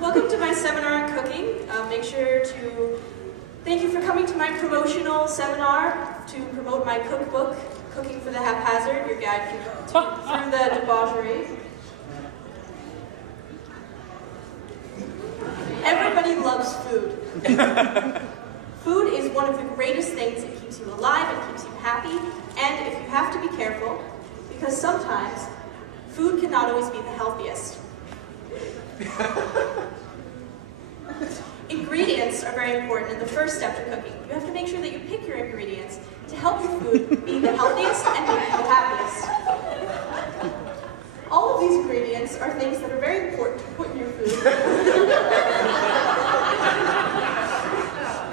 Welcome to my seminar on cooking. Make sure to thank you for coming to my promotional seminar to promote my cookbook, Cooking for the Haphazard, your guide through the debauchery. Everybody loves food. Food is one of the greatest things. It keeps you alive, it keeps you happy, and if you have to be careful, because sometimes food cannot always be the healthiest. Ingredients are very important in the first step to cooking. You have to make sure that you pick your ingredients to help your food be the healthiest and make you the happiest. All of these ingredients are things that are very important to put in your food.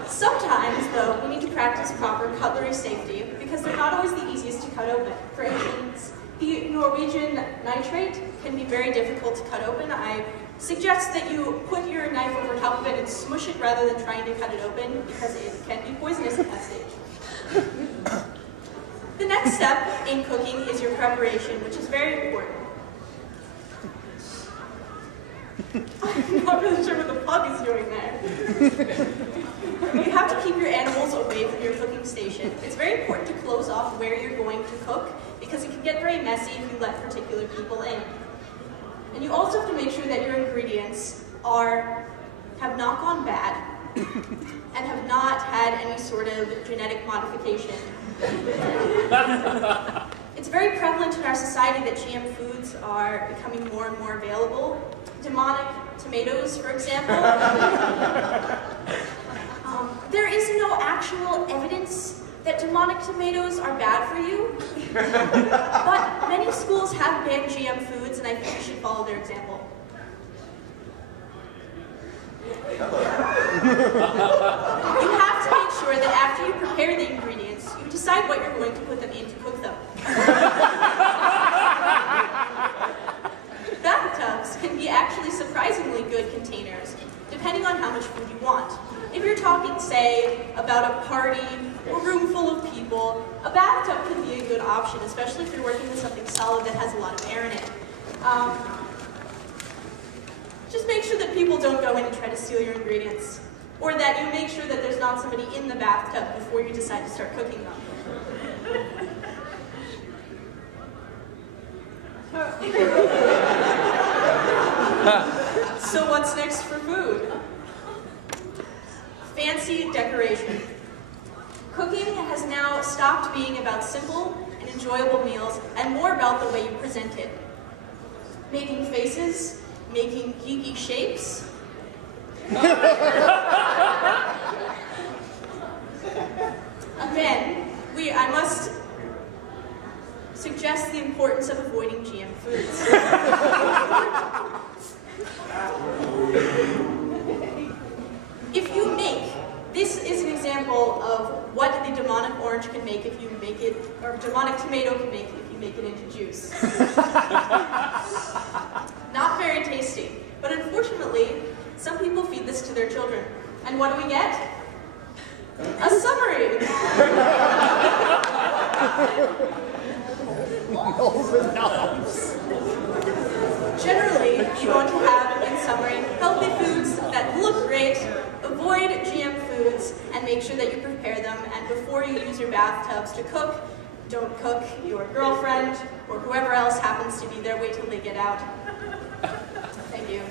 Sometimes, though, we need to practice proper cutlery safety because they're not always the easiest to cut open. For instance, the Norwegian nitrate can be very difficult to cut open. I suggest that you put your knife over top of it and smush it rather than trying to cut it open because it can be poisonous at that stage. The next step in cooking is your preparation, which is very important. I'm not really sure what the pug is doing there. You have to keep your animals away from your cooking station. It's very important to close off where you're going to cook because it can get very messy if you let particular people in. And you also have to make sure that your ingredients have not gone bad and have not had any sort of genetic modification. It's very prevalent in our society that GM foods are becoming more and more available. Demonic tomatoes, for example. There is no actual evidence that demonic tomatoes are bad for you, but many schools have banned GM foods, and I think you should follow their example. You have to make sure that after you prepare the ingredients, you decide what you're going to put them in to cook them. Bathtubs can be actually surprisingly good containers, depending on how much food you want. If you're talking, say, about a party or room full of people, a bathtub can be a good option, especially if you're working with something solid that has a lot of air in it. Just make sure that people don't go in and try to steal your ingredients, or that you make sure that there's not somebody in the bathtub before you decide to start cooking them. So what's next for food? Fancy decoration. Cooking has now stopped being about simple and enjoyable meals and more about the way you present it. Making faces, making geeky shapes. Again, I must suggest the importance of avoiding GM foods. If you this is an example of what the demonic orange can make if you make it, or demonic tomato can make if you make it into juice. Not very tasty, but unfortunately, some people feed this to their children. And what do we get? A summary! Generally, you want to have, in summary, healthy foods that look great, avoid GM foods, and make sure that you prepare them. And before you use your bathtubs to cook, don't cook your girlfriend or whoever else happens to be there. Wait till they get out. Thank you.